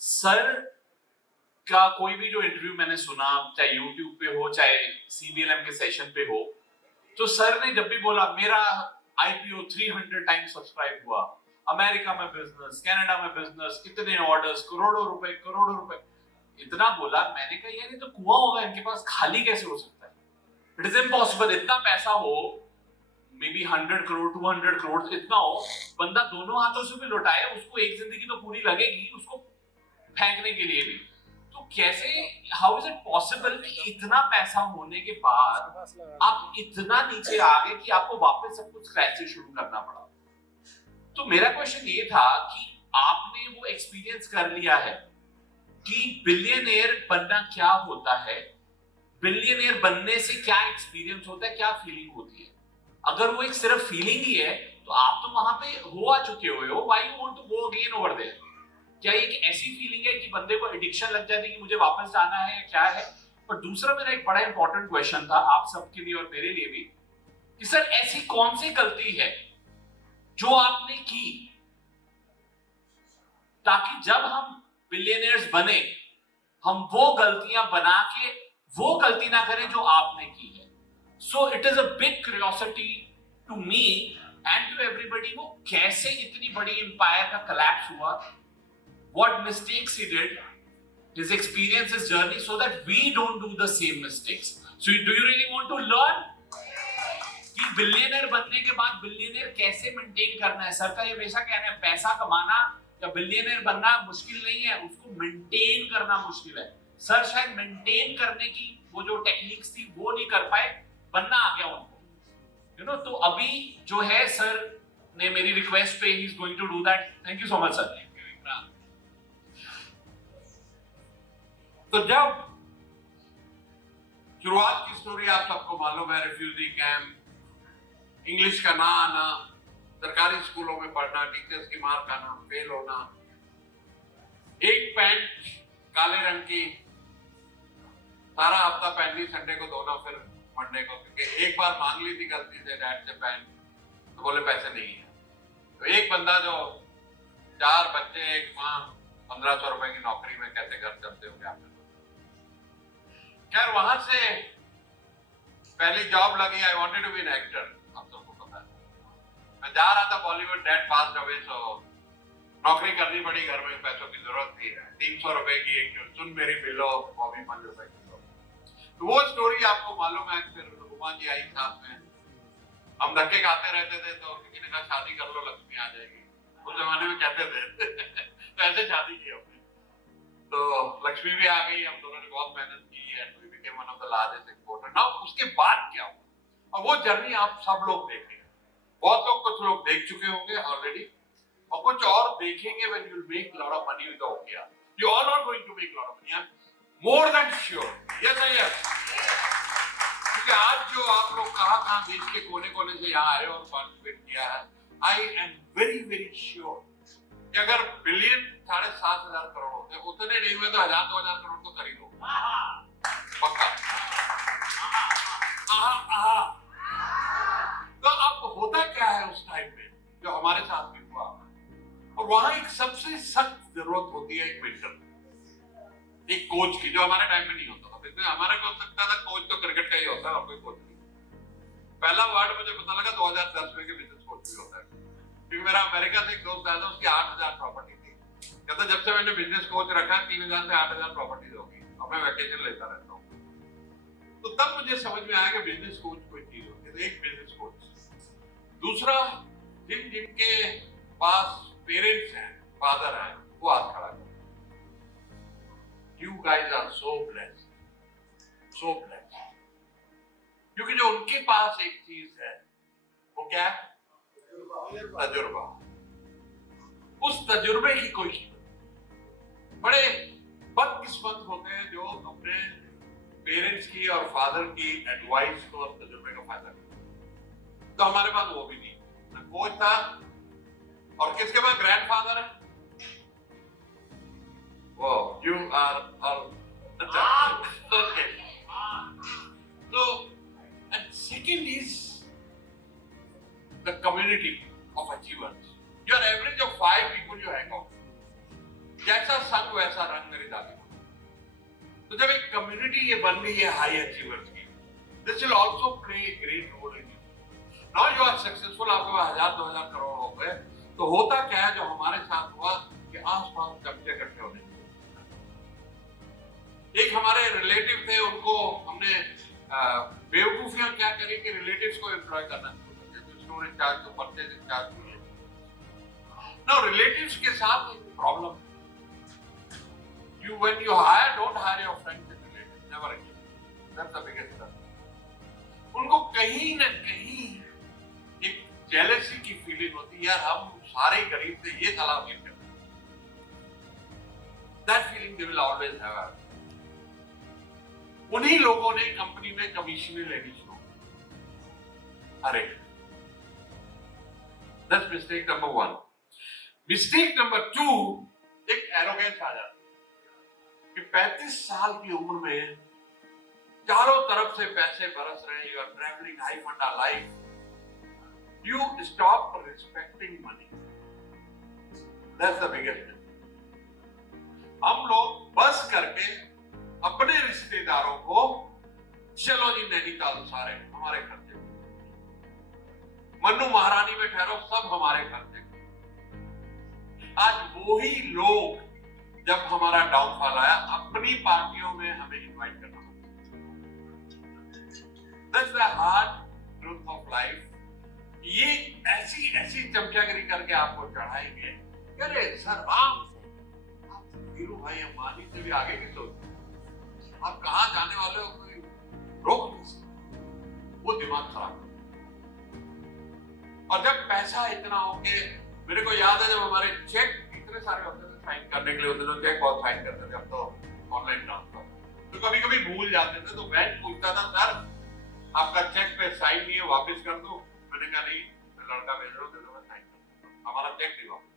Sir का कोई भी जो इंटरव्यू मैंने सुना, चाहे यूट्यूब पे हो चाहे सीबीएलएम के सेशन पे हो, तो सर ने जब भी बोला मेरा आईपीओ 300 टाइम सब्सक्राइब हुआ, अमेरिका में बिजनेस, कनाडा में बिजनेस, इतने ऑर्डर्स, करोड़ों रुपए, इतना बोला। मैंने कहा यार ये तो कुआं होगा, इनके पास खाली कैसे हो सकता है? It is impossible. इतना पैसा हो, मे बी 100 करोड़ 200 करोड़ इतना हो, बंदा दोनों हाथों से भी लौटाए, उसको एक जिंदगी तो पूरी लगेगी उसको फेंकने के लिए भी। तो कैसे, हाउ इज इट पॉसिबल कि इतना पैसा होने के बाद आप इतना नीचे आ गए कि आपको वापस सब कुछ स्क्रैच से शुरू करना पड़ा? तो मेरा क्वेश्चन ये था कि आपने वो एक्सपीरियंस कर लिया है कि बिलियनियर बनना क्या होता है, बिलियनियर बनने से क्या एक्सपीरियंस होता है, क्या फीलिंग होती है? अगर वो एक सिर्फ फीलिंग ही है तो आप तो वहां पे हो आ चुके हुए हो, why you want to go again over there? क्या ये एक ऐसी फीलिंग है कि बंदे को एडिक्शन लग जाती है कि मुझे वापस जाना है, या क्या है? और दूसरा मेरा एक बड़ा इंपॉर्टेंट क्वेश्चन था आप सबके लिए और मेरे लिए भी, कि सर ऐसी कौन सी गलती है जो आपने की ताकि जब हम बिलियनियर्स बने हम वो गलतियां बना के वो गलती ना करें जो आपने की है? So it is a big curiosity to me and to everybody, वो कैसे इतनी बड़ी एम्पायर का कोलैप्स हुआ, what mistakes he did, his experience, his journey, so that we don't do the same mistakes. So do you really want to learn कि billionaire बनने के बाद बिलियनर कैसे मेंटेन करना है? सर का ये हमेशा कहना है पैसा कमाना या बिलियनर बनना मुश्किल नहीं है, उसको मेंटेन करना मुश्किल है। सर शायद मेंटेन करने की वो जो टेक्निक्स थी वो नहीं कर पाए, बनना आ गया उनको, यू नो। तो अभी जो है सर ने मेरी रिक्वेस्ट पे ही is going to do that. Thank you so much sir. तो जब शुरुआत की स्टोरी आप सबको मालूम है, रिफ्यूजी कैंप, इंग्लिश का ना आना, सरकारी स्कूलों में पढ़ना, टीचर्स की मार खाना, फेल होना, एक पैंट काले रंग की सारा हफ्ता पहननी, संडे को धोना, फिर मंडे को, क्योंकि एक बार मांग ली थी गलती से डैड से पैंट, तो बोले पैसे नहीं है। तो एक बंदा जो 4 बच्चे, एक माँ, 1500 रुपए की नौकरी में कैसे घर चलते होंगे आपने? खैर वहां से पहली जॉब लगी, I wanted to be an actor, आप सबको पता है। मैं जा रहा था Bollywood, dad pass away, so नौकरी करनी पड़ी, घर में पैसों की जरूरत थी। 300 रुपए की एक सुन मेरी बिलो, वो भी 5 रुपए किलो। तो वो स्टोरी आपको मालूम है। फिर रुमा जी आई साथ में, हम धक्के खाते रहते थे, तो किसी ने कहा शादी कर लो, लक्ष्मी आ जाएगी, उस जमाने में कहते थे। तो ऐसे शादी की हमने, तो लक्ष्मी भी आ गई, हम दोनों ने बहुत मेहनत की and we became one of the largest exporter. Now उसके बाद क्या हुआ, और वो जर्नी आप सब लोग देख रहे हैं। बहुत लोग, कुछ लोग देख चुके होंगे ऑलरेडी, और कुछ और देखेंगे। When you will make lot of money with OKR, you all are going to make lot of money, I am more than sure. Yes I yes, क्योंकि आज जो आप लोग कहां देश के कोने-कोने से यहाँ आए और पार्टिसिपेट किया है, I am very very sure कि अगर बिलियन 7,500 करोड़ होते, उतने नहीं हुए तो 1,000-2,000 करोड़ तो खरीद हो पक्का। तो अब होता क्या है उस टाइम में, जो हमारे साथ भी हुआ, और वहां एक सबसे सख्त जरूरत होती है एक मेंटर, एक कोच की, जो हमारे टाइम में नहीं होता था। हमारे को लगता था कोच तो क्रिकेट का ही होता है और कोई कोच नहीं। पहला वर्ड मुझे पता लगा 2010 में कि बिजनेस कोच भी होता है, क्योंकि मेरा अमेरिका से एक दोस्त आया था, उसकी 8,000 प्रॉपर्टी थी। कहता जब से मैंने बिजनेस कोच रखा 3,000 से 8,000 प्रॉपर्टीज होगी, अब मैं वैकेशन लेता रहता हूँ। तो तब मुझे समझ में आया कि बिजनेस कोच कोई चीज होती है। तो एक बिजनेस कोच, दूसरा जिनके पास पेरेंट्स हैं, फादर हैं, वो हाथ खड़ा करो। You guys are so blessed, so blessed, क्योंकि जो उनके पास एक चीज है वो क्या है? तजुर्बा। उस तजुर्बे की कोई कीमत। बड़े बदकिस्मत होते हैं जो अपने पेरेंट्स की और फादर की एडवाइस को और तजुर्बे का फायदा करते। तो हमारे पास वो भी नहीं, ना कोच था, और किसके पास ग्रैंडफादर है? वो यू आर ऑल ओके। तो and second is the community of achievers. You are average of 5 people you hang out. जैसा संग वैसा रंग, मेरी दादी को। तो जब एक कम्युनिटी ये बन गई है हाई अचीवर्स की, this will also play a great role in you. Now you are successful, आपके पास 1000-2000 करोड़ हो गए, तो होता क्या है जो हमारे साथ हुआ कि आसपास चमचे इकट्ठे होने। एक हमारे रिलेटिव थे, उनको हमने बेवकूफियां क्या करी कि रिलेटिव्स को एम्प्लॉय करना शुरू कर दिया, तो स्टोर इंचार्ज, तो परचेज इंचार्ज हुए। नाउ रिलेटिव्स के साथ एक problem, when you hire, don't hire your friends and relatives, never again. That's the biggest mistake. उनको कहीं ना कहीं एक जेलसी की फीलिंग होती है, यार हम सारे गरीब थे, ये सलाह मिल कर। That feeling they will always have. उन्हीं लोगों ने कंपनी में कमीशनें लेनी शुरू की। अरे, that's mistake number 1. Mistake number 2, एक arrogance आ जाती है कि 35 साल की उम्र में चारों तरफ से पैसे बरस रहे हैं, यू आर ट्रैवलिंग हाई फंडा life, you stop respecting money. That's the biggest. हम लोग बस करके अपने रिश्तेदारों को, चलो जी नैनीताल सारे हमारे खर्चे, मन्नू महारानी में ठहरो सब हमारे खर्चे। आज वही लोग जब हमारा डाउनफॉल आया, अपनी पार्टियों में हमें इनवाइट करना पड़ा। That's the hard truth of life. ये ऐसी चमचागिरी करके आपको चढ़ाएंगे, अरे सर आप हीरो भाई अंबानी से भी आगे की सोच, आप कहां जाने वाले हो, कोई रोक नहीं सकता। वो दिमाग खराब। और जब पैसा इतना हो के, मेरे को याद है जब हमारे चेक इतने सारे होते थे साइन करने के लिए, होते थे चेक बहुत साइन करते थे, अब तो ऑनलाइन ट्रांसफर, तो कभी कभी भूल जाते थे, तो बैंक पूछता था सर आपका चेक पे साइन नहीं है, वापस कर दो। मैंने कहा नहीं, लड़का भेज रहा हूं, तो मैं साइन कर दूंगा, हमारा चेक नहीं वापस।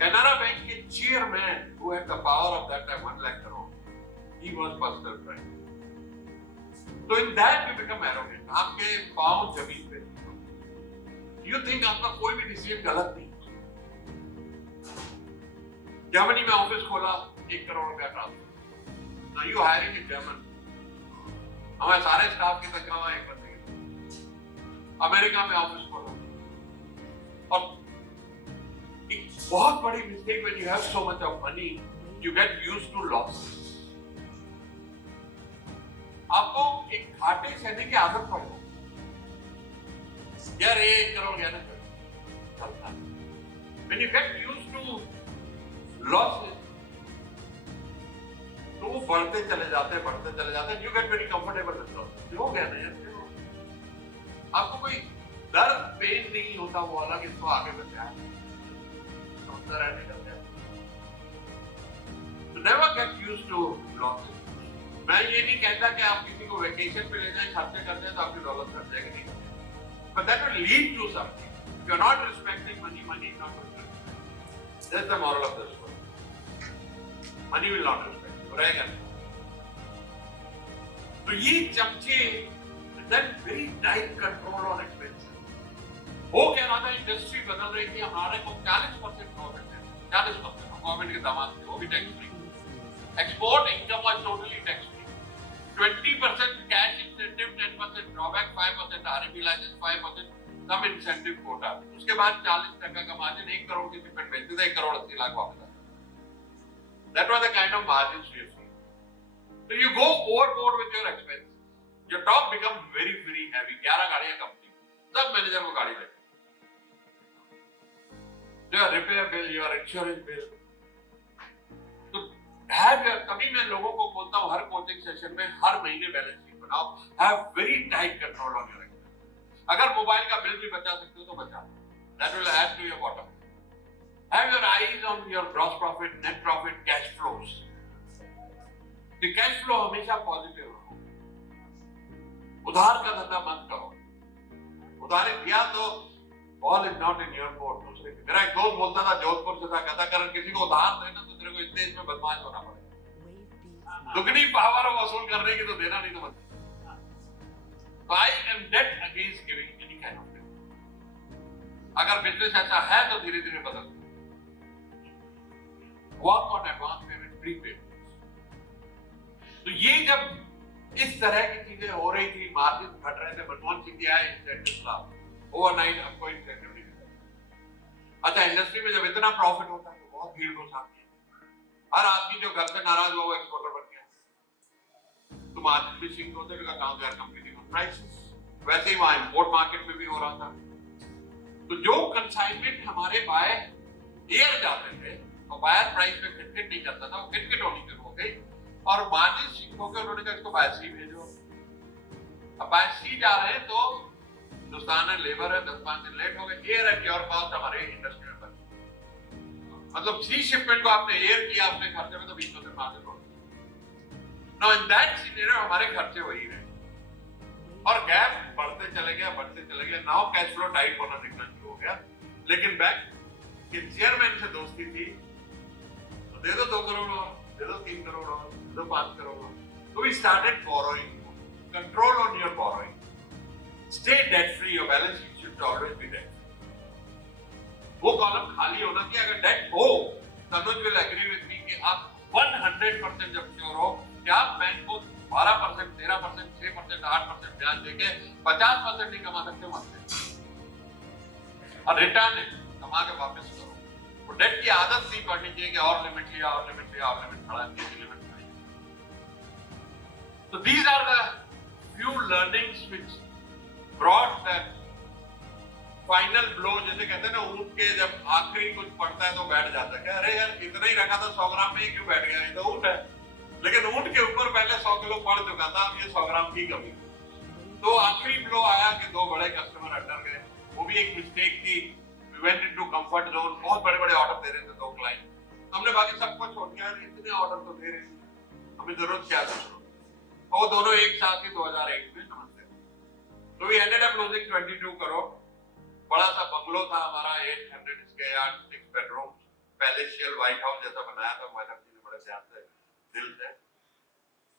कैनरा बैंक के chairman who had the power of that time 1 lakh crore, he was personal friend. तो in that we become arrogant. आपके पांव जमीन पे, you think आपका कोई भी डिसीजन गलत नहीं। जर्मनी में ऑफिस खोला, 1 करोड़ रुपया transfer. Now you hiring in German, हमारे सारे स्टाफ की तनख्वाह 1 बंदे की। अमेरिका में ऑफिस खोला, और एक बहुत बड़ी mistake, when you have so much of money you get used to losses. आपको एक घाटे सहने की आदत पड़ जाती, यार 1 करोड़ गया ना, चलता है। When you get used to losses, तो वो बढ़ते चले जाते हैं, you get very comfortable with losses। हो गया ना यार, आपको कोई दर्द पेन नहीं होता वो वाला कि इसको आगे बढ़ जाए, समझता रहने का। Never get used to losses। मैं ये नहीं कहता कि आप किसी को वेकेशन पे ले जाएं, खर्चे करते हैं तो आपकी दौलत घट जाएगी, नहीं। But that will lead to something. If you're not respecting money, money is not going to respect. That's the moral of the story. Money will not respect. रहेगा नहीं। तो ये चमचे, then very tight control on expenses। वो कह रहा था industry बदल रही थी, हमारे को 40% गवर्नमेंट है, 40% गवर्नमेंट के दामाद थे, वो भी tax free. Export income was totally tax free. 20% cash incentive, 10% drawback, 5% RMB license, 5% some incentive quota. उसके बाद 40% का मार्जिन, 1 करोड़ की शिपमेंट बेचते थे, 1 करोड़ 80 लाख वापस आता। That was the kind of margins we have seen. So you go overboard with your expense, your top becomes very very heavy। 11 गाड़ियां company, सब मैनेजर को गाड़ी लेते, your repair bill, your insurance bill। तो have your, तभी मैं लोगों को बोलता हूँ हर कोचिंग सेशन में, हर महीने बैलेंस शीट बनाओ, have very tight control on your expense। अगर मोबाइल का बिल भी बचा सकते हो तो बचा, that will add to your bottom। Have your eyes on your gross profit, net profit, cash flows। The cash flow हमेशा पॉजिटिव हो। उधार का धंधा मत करो। उधार दिया तो ball is not in your court। दूसरे की, मेरा एक दोस्त बोलता था जोधपुर से था, कहता कर किसी को उधार देना तो तेरे को इस देश में बदमाश होना पड़ेगा, दुगनी पावर वसूल करने की तो देना नहीं तो मत। So I am dead against giving any kind of debt। अगर बिजनेस ऐसा है तो धीरे धीरे बदल, work on advance payment, pre payment. तो ये जब इस तरह की चीजें हो रही थी, मार्जिन घट रहे थे, मनमोहन सिंह जी आए, इंसेंटिव ला, ओवरनाइट हमको इंसेंटिव नहीं मिला। अच्छा, इंडस्ट्री में जब इतना प्रॉफिट होता है तो बहुत भीड़ घुस आती है, हर आदमी जो घर से नाराज हुआ वो एक्सपोर्टर बन गया, तो मार्जिन भी सिंक होते because now they are competing on prices. वैसे ही वहां इंपोर्ट मार्केट में भी हो रहा था। तो जो कंसाइनमेंट हमारे बाय एयर जाते थे और बायर प्राइस पे खिटखिट नहीं करता था, वो खिटखिट होनी शुरू हो गई और मार्जिन सिंक हो गए। उन्होंने कहा इसको बाय सी भेजो। अब बाय सी जा रहे हैं तो हिंदुस्तान है, लेबर है, 10-5 दिन लेट हो गए। एयर एट योर कॉस्ट हमारे इंडस्ट्री में बन, मतलब सी शिपमेंट को आपने एयर किया अपने खर्चे में तो 20% मार्जिन हो। नाउ इन दैट सिनेरियो हमारे खर्चे वही रहे और गैप बढ़ते चले गया, बढ़ते चले गया। नाउ कैश फ्लो टाइट होना दिखना शुरू हो गया। लेकिन बैंक के चेयरमैन से दोस्ती थी, तो दे दो 2 करोड़ और, दे दो 3 करोड़ और, दे दो 5 करोड़ और। तो we started borrowing, control on your borrowing, stay debt free, your balance sheet should always be debt free. वो कॉलम खाली होना चाहिए। अगर डेट हो, Tanuj will agree with me कि आप 100% जब श्योर हो कि आप बैंक को 12%, 13%, 6%, 8% ब्याज देके 50% नहीं कमा सकते, मत और रिटर्न कमा के वापस करो। तो डेट की आदत नहीं पड़नी चाहिए कि और लिमिट लिया, और लिमिट लिया, और लिमिट खड़ा किया, लिमिट खड़ी। तो these are the few learnings which brought that final blow। जैसे कहते हैं ना, ऊंट के जब आखिरी कुछ पड़ता है तो बैठ जाता है, अरे यार इतना ही रखा था 100 ग्राम में, ही क्यों बैठ गया, ये तो ऊंट है। लेकिन ऊंट के ऊपर पहले 100 किलो पड़ चुका था, अब ये 100 ग्राम की कमी। तो आखिरी ब्लो आया कि 2 बड़े कस्टमर अंडर गए, वो भी एक मिस्टेक थी। We went into comfort zone, बहुत बड़े बड़े ऑर्डर दे रहे थे 2 क्लाइंट, हमने बाकी सबको छोड़ दिया, इतने ऑर्डर तो दे रहे हैं, हमें जरूरत क्या है। वो दोनों एक साथ ही 2001 में समझते। तो we ended up losing 22 crore. बड़ा सा बंगलो था हमारा, 800 square yard, 6 bedroom, palatial White House जैसा बनाया था मैडम जी ने बड़े ध्यान से, दिल से।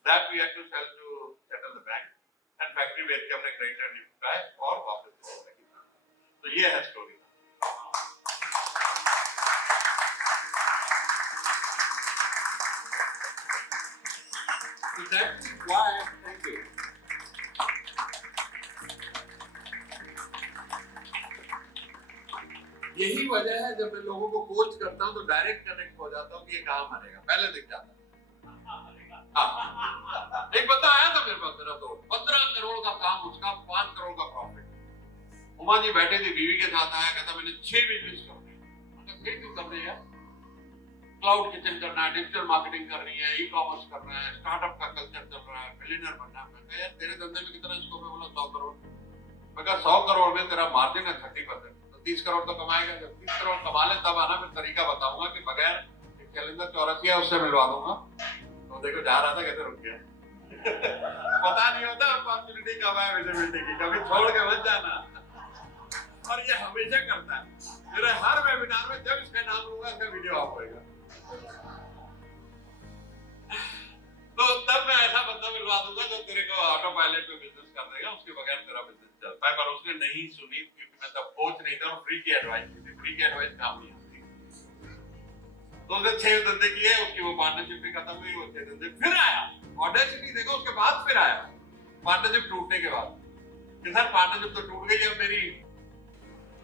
That we had to sell to settle the bank, and factory बेच के हमने क्रेडिटर निपटाए और वापस चले। तो ये है story. So that's why, thank you. यही वजह है जब मैं लोगों को कोच करता हूँ तो डायरेक्ट कनेक्ट हो जाता हूँ कि ये कहाँ मरेगा, पहले दिख जाता है। एक बंदा आया था मेरे पास, मेरा दोस्त, 15 करोड़ का काम, उसका 5 करोड़ का प्रॉफिट। उमा जी बैठे थे, बीवी के साथ आया, कहता मैंने 6 बिजनेस करने हैं। फिर क्यों करने हैं? क्लाउड किचन करना है, डिजिटल मार्केटिंग करनी है, ई कॉमर्स करना है, स्टार्टअप का कल्चर चल रहा है, मिलियनर बनना है। मैं यार तेरे धंधे में कितना स्कोप है? बोला 100 करोड़। मैं कहा 100 करोड़ में तेरा मार्जिन है 30%, तो 30 करोड़ तो कमाएगा। जब 30 करोड़ कमा ले तब आना, फिर तरीका बताऊंगा कि बगैर कैलेंडर चौरसिया उससे मिलवा दूंगा। तो देखो जा रहा था, कैसे रुक गया। पता नहीं होता अपॉर्चुनिटी कब है, विजिबिलिटी की, कभी छोड़ के मत जाना। और ये हमेशा करता है मेरे हर वेबिनार में, जब इसका नाम लूंगा इसका वीडियो ऑफ होएगा। तो तब मैं ऐसा बंदा मिलवा दूंगा जो तेरे को ऑटो पायलट पे बिजनेस कर देगा, उसके बगैर तेरा बिजनेस चलता है। पर उसने नहीं सुनी क्योंकि मैं तब कोच नहीं था और फ्री की एडवाइस थी, फ्री की एडवाइस काम नहीं आती। तो उसने 6 धंधे किए, उसकी वो पार्टनरशिप भी खत्म हुई, वो 6 धंधे फिर आया। ऑडेसिटी देखो, उसके बाद फिर आया पार्टनरशिप टूटने के बाद कि सर पार्टनरशिप तो टूट गई अब मेरी,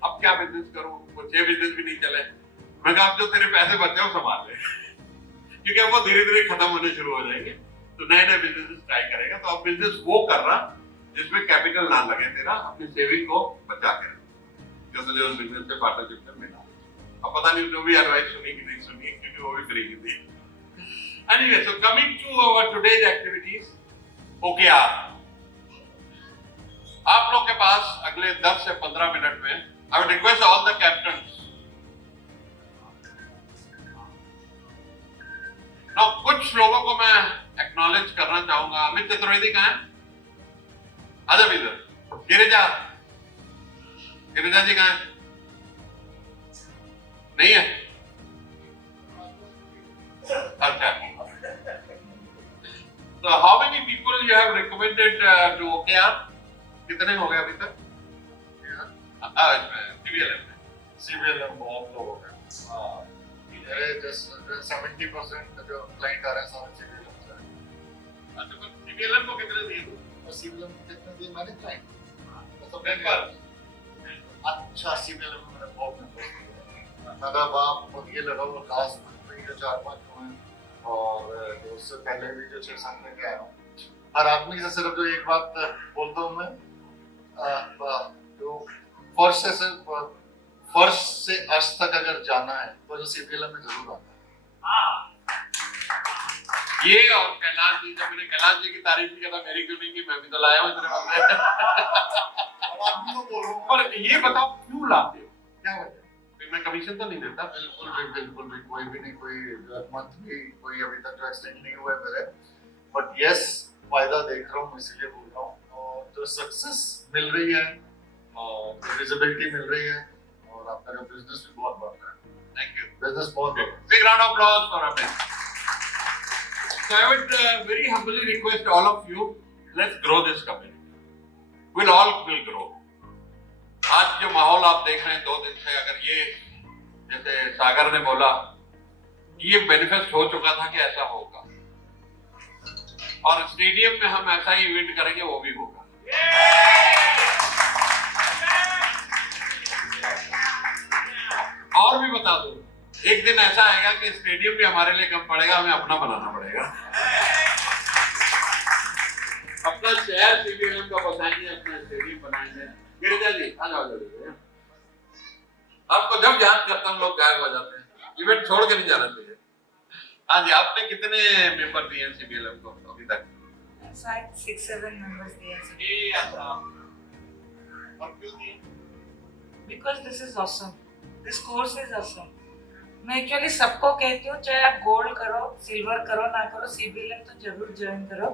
अब क्या बिजनेस करूं? वो 6 बिजनेस भी नहीं चले। मैं कहा अब जो तेरे पैसे बचे हो संभाल ले, क्योंकि अब वो धीरे धीरे खत्म होने शुरू हो जाएंगे, तो नए नए बिजनेस ट्राई करेगा। तो अब बिजनेस वो कर रहा जिसमें कैपिटल ना लगे तेरा, अपनी सेविंग को बचा के जो तुझे उस बिजनेस से पार्टनरशिप में मिला। अब पता नहीं उसने भी एडवाइस सुनी कि नहीं सुनी, क्योंकि वो भी फ्री की थी। Anyway, so coming to our today's activities, OKR। आप लोग के पास अगले 10 से 15 मिनट में I would request all the captains. Now, कुछ लोगों को मैं एक्नॉलेज करना चाहूंगा। अमित चतुर्वेदी कहाँ है? आजा इधर। गिरिजा, गिरिजा जी कहाँ है? नहीं है? अच्छा। So how many people you have recommended to OKR? कितने हो गए अभी तक? इसमें CBLM में CBLM बहुत लोग हो गए। मेरे जस्ट 70% जो क्लाइंट आ रहे हैं सारे सीबीएलएम से हैं। अच्छा, पर CBLM को कितने दिए तुम? और सीबीएलएम कितने दिए मैंने क्लाइंट मतलब बिल्कुल। अच्छा सीबीएलएम में मैंने बहुत मेंबर्स दिए मतलब आप ये लगाओ लास्ट मंथ में जो 4-5 हुए हैं और उससे पहले भी जो 6-7 में आया हूँ हर आदमी से सिर्फ जो एक बात बोलता हूँ मैं जो फर्श से अर्श तक अगर जाना है तो जो सीबीएलएम में जरूर आता है। ये और कैलाश जी, जब मैंने कैलाश जी की तारीफ किया था मेरी क्यों नहीं की, मैं भी तो लाया हूँ इतने बंदे। आदमी को बोल रहा हूँ पर ये बताओ क्यों लाते हो? क्या वजह मैं कमीशन तो नहीं देता। बिल्कुल भी कोई भी नहीं कोई मंथ भी कोई अभी तक जो एक्सटेंड नहीं हुआ है मेरे बट यस फायदा देख रहा हूँ इसलिए बोल रहा हूँ और जो सक्सेस मिल रही है और विजिबिलिटी मिल रही है और आपका जो बिजनेस भी बहुत बढ़ रहा है। Thank you. बिजनेस बहुत बढ़ रहा है। Big round of applause for Amit. So I would very humbly request all of you, let's grow this community. We'll all will grow. आज जो माहौल आप देख रहे हैं 2 दिन से, अगर ये जैसे सागर ने बोला ये मैनिफेस्ट हो चुका था कि ऐसा होगा और स्टेडियम में हम ऐसा ही इवेंट करेंगे, वो भी होगा। और भी बता दो, एक दिन ऐसा आएगा कि स्टेडियम भी हमारे लिए कम पड़ेगा, हमें अपना बनाना पड़ेगा। अपना शहर सीबीएलएम का बताएंगे, अपना स्टेडियम बनाएंगे। गिरिजा जी आ जाओ जल्दी। आपको जब याद करता हूँ लोग गायब हो जाते हैं, इवेंट छोड़ के नहीं जाना चाहिए। हाँ जी, आपने कितने मेंबर दिए हैं सीबीएलएम को अभी तक? 6-7 members दिए हैं। और क्यों दिए? Because this is awesome. This course is awesome. मैं एक्चुअली सबको कहती हूँ चाहे आप गोल्ड करो, सिल्वर करो ना करो, सीबीएलएम तो जरूर ज्वाइन करो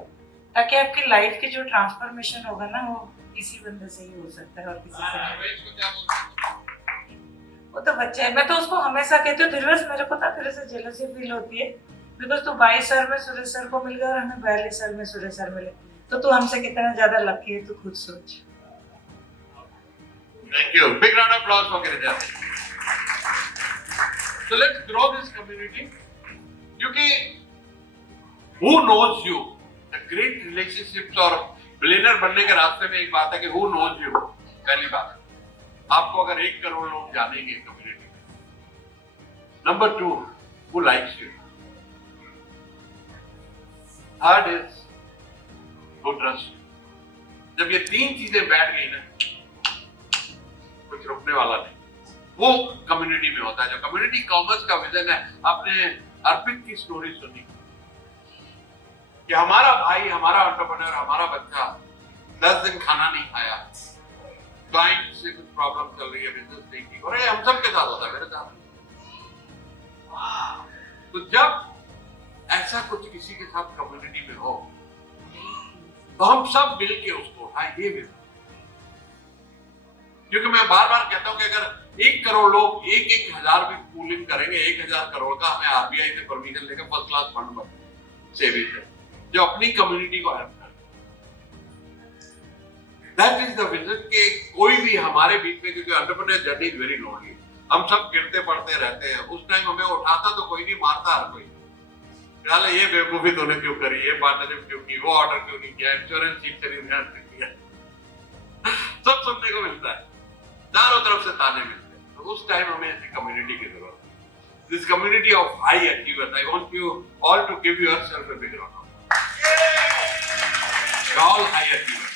ताकि आपकी लाइफ की जो ट्रांसफॉर्मेशन होगा ना वो किसी बंदे से ही हो सकता है और किसी से नहीं। रमेश को क्या बोलते हैं? वो तो बच्चा है, मैं तो उसको हमेशा कहती हूँ धीरज मेरे को ना तेरे से जेलसी फील होती है बिकॉज तू 22 साल में सुरेश सर को मिल गया और हमें 42 साल में सुरेश सर मिले, तो तू हमसे कितना ज्यादा लकी है, तू खुद सोच। Thank you. Big round of applause for Girija. So let's grow this community. क्योंकि who knows you? The great relationships और बिलियनर बनने के रास्ते में एक बात है कि who knows you? पहली बात आपको अगर 1 करोड़ लोग जानेंगे कम्युनिटी में। Number 2, who likes you? Third is who trusts you? जब ये 3 चीजें बैठ गई ना, कुछ रुकने वाला नहीं। वो कम्युनिटी में होता है। जो कम्युनिटी कॉमर्स का विजन है, आपने अर्पित की स्टोरी सुनी कि हमारा भाई, हमारा एंटरप्रेन्योर, हमारा बच्चा 10 दिन खाना नहीं खाया, क्लाइंट से कुछ प्रॉब्लम चल रही है, बिजनेस नहीं ठीक हो रहा है, हम सबके साथ होता है, मेरे साथ। तो जब ऐसा कुछ किसी के साथ कम्युनिटी में हो तो हम सब मिल के उसको उठाएं, ये भी। क्योंकि मैं बार बार कहता हूं कि अगर 1 करोड़ लोग 1,000 भी पूलिंग करेंगे, 1,000 करोड़ का हमें आरबीआई से परमिशन लेकर फर्स्ट क्लास फंड बन सेविंग है जो अपनी कम्युनिटी को हेल्प करे। दैट इज द विजन के कोई भी हमारे बीच में, क्योंकि entrepreneur journey is very long, हम सब गिरते पड़ते रहते हैं। उस टाइम हमें उठाता तो कोई नहीं, मारता हर कोई। ये बेवकूफी तूने क्यों करी, ये पार्टनरशिप क्यों की, वो ऑर्डर क्यों नहीं किया, इंश्योरेंस ठीक से नहीं ध्यान से किया, सब सुनने को मिलता है, चारों तरफ से ताने मिलते हैं। तो उस टाइम हमें ऐसी कम्युनिटी की जरूरत है। This community of high achievers, I want you all to give yourself a big round of applause. All high achievers.